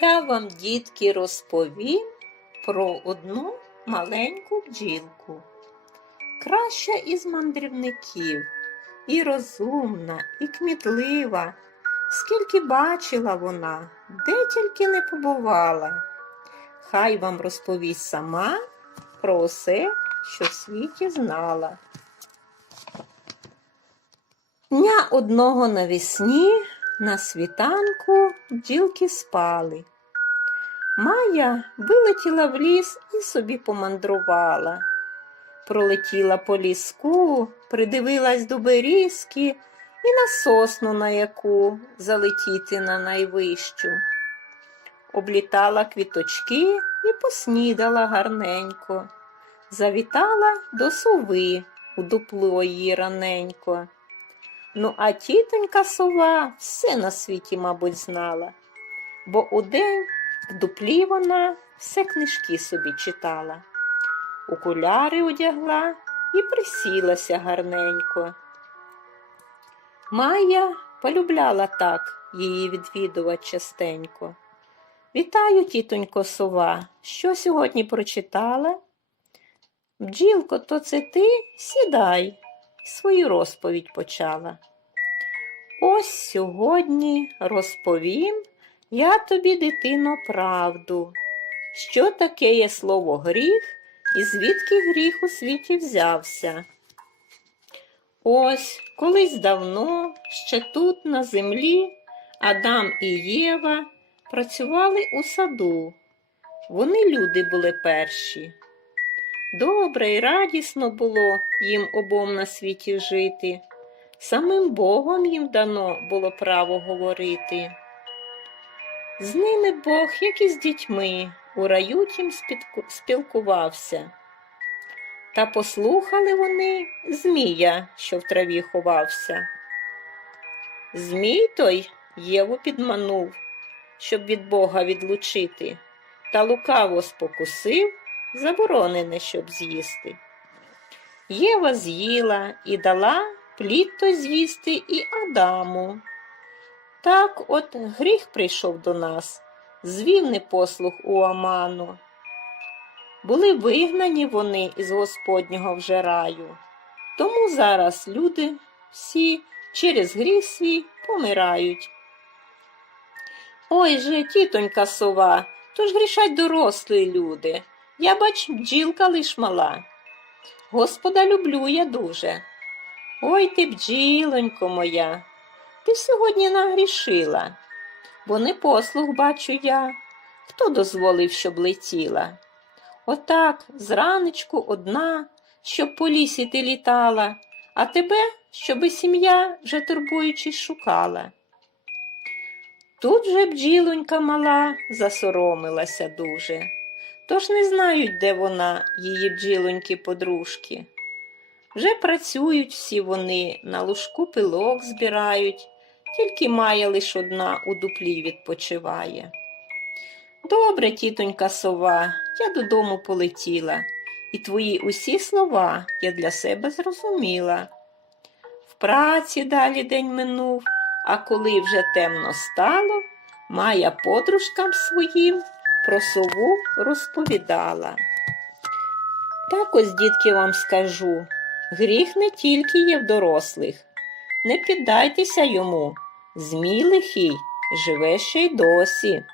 Я вам, дітки, розповім про одну маленьку бджілку. Краща із мандрівників, і розумна, і кмітлива. Скільки бачила вона, де тільки не побувала. Хай вам розповість сама про усе, що в світі знала. Дня одного навесні на світанку бджілки спали. Майя вилетіла в ліс і собі помандрувала. Пролетіла по ліску, придивилась до берізки і на сосну, на яку залетіти на найвищу. Облітала квіточки і поснідала гарненько. Завітала до сови у дупло її раненько. Ну, а тітонька сова все на світі, мабуть, знала, бо удень в дуплі вона все книжки собі читала, окуляри одягла і присілася гарненько. Майя полюбляла так її відвідувати частенько. Вітаю, тітонько сова, що сьогодні прочитала? Бджілко, то це ти сідай, свою розповідь почала. Ось сьогодні розповім я тобі, дитино, правду, що таке є слово гріх і звідки гріх у світі взявся. Ось колись давно, ще тут, на землі, Адам і Єва працювали у саду. Вони люди були перші. Добре і радісно було їм обом на світі жити. Самим Богом їм дано було право говорити. З ними Бог, як і з дітьми, у раю тім спілкувався. Та послухали вони Змія, що в траві ховався. Змій той Єву підманув, щоб від Бога відлучити, та лукаво спокусив, заборонене, щоб з'їсти. Єва з'їла і дала плід з'їсти і Адаму. Так от гріх прийшов до нас, звів непослух у Аману. Були вигнані вони із Господнього вже раю. Тому зараз люди всі через гріх свій помирають. Ой же, тітонька сова, то ж грішать дорослі люди. Я бач, бджілка лиш мала. Господа люблю я дуже. Ой ти, бджілонько моя, ти сьогодні нагрішила, бо не послух бачу я, хто дозволив, щоб летіла. Отак, зранечку одна, щоб по лісі ти літала, а тебе, щоби сім'я вже турбуючись шукала. Тут же бджілонька мала засоромилася дуже, тож не знають, де вона, її бджілоньки подружки. Вже працюють всі вони, на лужку пилок збирають, тільки Майя лиш одна у дуплі відпочиває. Добре, тітонька сова, я додому полетіла, і твої усі слова я для себе зрозуміла. В праці далі день минув, а коли вже темно стало, Майя подружкам своїм про сову розповідала. Так ось, дітки, вам скажу, гріх не тільки є в дорослих. Не піддайтеся йому, змій лихий, живе ще й досі.